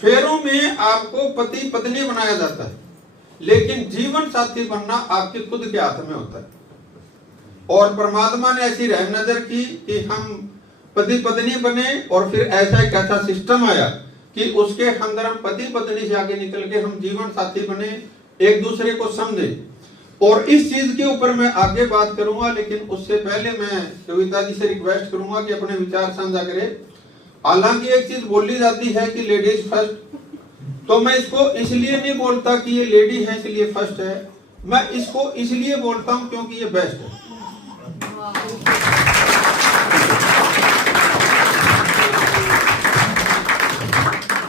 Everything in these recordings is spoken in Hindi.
फेरों में आपको पति पत्नी बनाया जाता है, लेकिन जीवन साथी बनना आपके खुद के हाथ में होता है। और परमात्मा ने ऐसी रहम नजर की कि हम पति पत्नी बने, और फिर ऐसा एक ऐसा सिस्टम आया कि उसके अंदर हम पति पत्नी से आगे निकल के हम जीवन साथी बने, एक दूसरे को समझे। और इस चीज के ऊपर मैं आगे बात करूंगा, लेकिन उससे पहले मैं कविता जी से रिक्वेस्ट करूंगा कि अपने विचार साझा करें। हालांकि एक चीज बोली जाती है कि लेडीज फर्स्ट, तो मैं इसको इसलिए नहीं बोलता कि ये लेडी है इसलिए फर्स्ट है, मैं इसको इसलिए बोलता हूं क्योंकि ये बेस्ट है।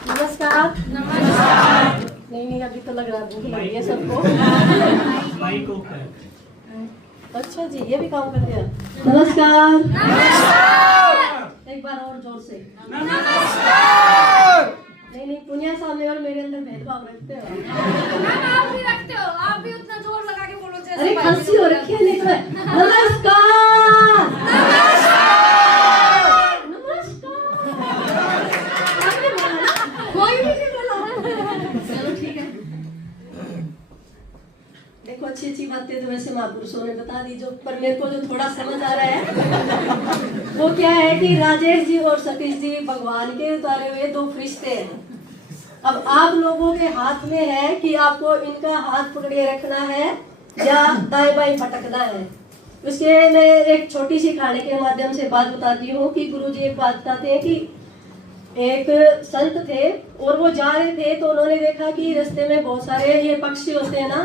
नमस्कार। नमस्कार। नहीं अभी तो लग रहा है भूख लगी है सबको। अच्छा जी, ये भी काम कर दिया। नमस्कार। नमस्कार। एक बार और जोर से नमस्कार। नहीं पुनिया सामने और मेरे अंदर भेदभाव रखते हो। आप भी रखते हो, आप भी उतना जोर लगा के बोलो जैसे। अरे खांसी हो रखी है नहीं तो। नमस्कार। कोई भी नहीं बोला। चलो ठीक है। देखो अच्छी बातें तो वैसे महापुरुषों ने बता दी, जो पर मेरे को जो थोड़ा समझ आ रहा है वो क्या है कि राजेश जी और सतीश जी भगवान के उतारे हुए दो फरिश्ते हैं। अब आप लोगों के हाथ में है कि आपको इनका हाथ पकड़े रखना है या दाएं बाएं भटकना है। उसके मैं एक छोटी सी कहानी के माध्यम से बात बताती हूँ कि गुरुजी एक बात बताते हैं कि एक संत थे और वो जा रहे थे, तो उन्होंने देखा कि रास्ते में बहुत सारे ये पक्षी होते हैं ना,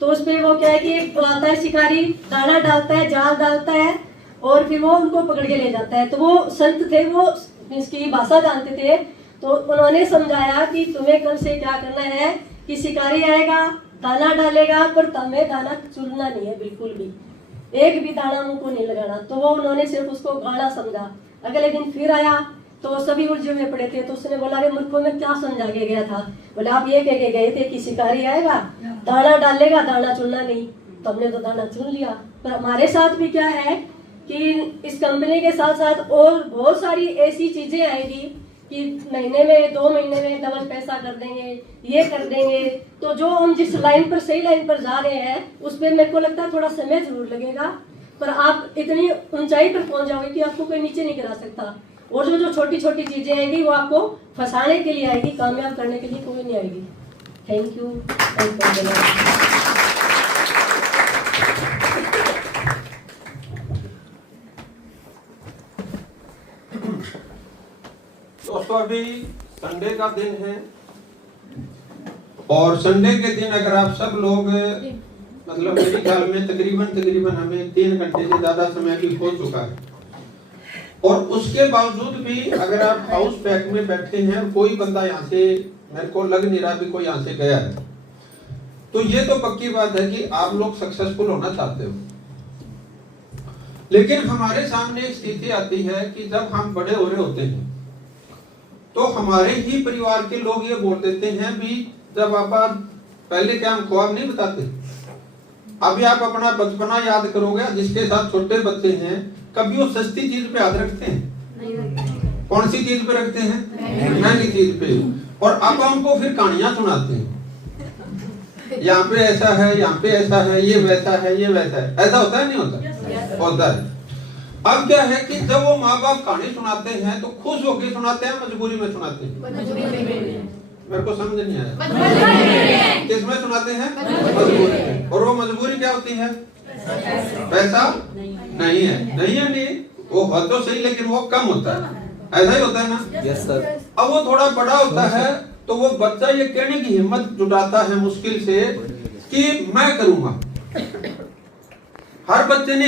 तो उस पे वो क्या है कि एक आता है शिकारी, दाना डालता है, जाल डालता है और फिर वो उनको पकड़ के ले जाता है। तो वो संत थे, वो इसकी भाषा जानते थे, तो उन्होंने समझाया कि तुम्हें कल से क्या करना है कि शिकारी आएगा, दाना डालेगा, पर तुम्हें दाना चुनना नहीं है, बिल्कुल भी एक भी दाना मुंह को नहीं लगाना। तो वो उन्होंने सिर्फ उसको गाना समझा। अगले दिन फिर आया तो सभी उलझे हुए पड़े थे, तो उसने बोला अरे मुझको में क्या समझा के गया था? बोले आप ये कह के गए थे कि शिकारी आएगा, दाना डालेगा, दाना चुनना नहीं। तो हमने तो दाना चुन लिया। पर हमारे साथ भी क्या है कि इस कंपनी के साथ साथ और बहुत सारी ऐसी चीजें आएगी कि महीने में 2 महीने में डबल पैसा कर देंगे, ये कर देंगे। तो जो हम जिस लाइन पर सही लाइन पर जा रहे हैं उस पर मेरे को लगता है थोड़ा समय जरूर लगेगा, पर आप इतनी ऊंचाई पर पहुंच जाओगे कि आपको कोई नीचे नहीं गिरा सकता। और जो छोटी छोटी चीजें आएगी वो आपको फंसाने के लिए आएगी, कामयाब करने के लिए कोई नहीं आएगी। Thank you. दोस्तों अभी संडे का दिन है, और संडे के दिन अगर आप सब लोग मतलब मेरे ख्याल में तकरीबन हमें 3 घंटे से ज्यादा समय भी हो चुका है, और उसके बावजूद भी अगर आप हाउस पैक में बैठे हैं, कोई बंदा यहाँ से मेरे को लग नहीं रहा भी कोई यहाँ से गया है, तो ये तो पक्की बात है कि आप लोग सक्सेसफुल होना चाहते हो। लेकिन हमारे सामने एक स्थिति आती है कि जब हम बड़े हो रहे होते हैं तो हमारे ही परिवार के लोग ये बोल देते हैं भी जब आप पहले क्या हम ख्वाब नहीं बताते, अभी आप अपना बचपना याद करोगे, जिसके साथ छोटे बच्चे हैं कभी वो सस्ती चीज पे हाथ रखते हैं? कौन सी चीज पे रखते हैं? महंगी चीज पे। और अब हमको फिर कहानियां सुनाते हैं, यहाँ पे ऐसा है, यहाँ पे ऐसा है, ये वैसा है, ये वैसा है। ऐसा होता है नहीं होता? होता है। अब क्या है कि जब वो माँ बाप कहानी सुनाते हैं तो खुश होकर सुनाते हैं, मजबूरी में सुनाते हैं? मेरे को समझ नहीं आया। किसमें सुनाते हैं? मजबूरी में। और वो मजबूरी क्या होती है? पैसा नहीं है। नहीं वो हो तो सही, लेकिन वो कम होता है। ऐसा ही होता है ना? Yes sir. अब वो थोड़ा बड़ा होता है तो वो बच्चा ये कहने की हिम्मत जुटाता है मुश्किल से कि मैं करूंगा। हर बच्चे ने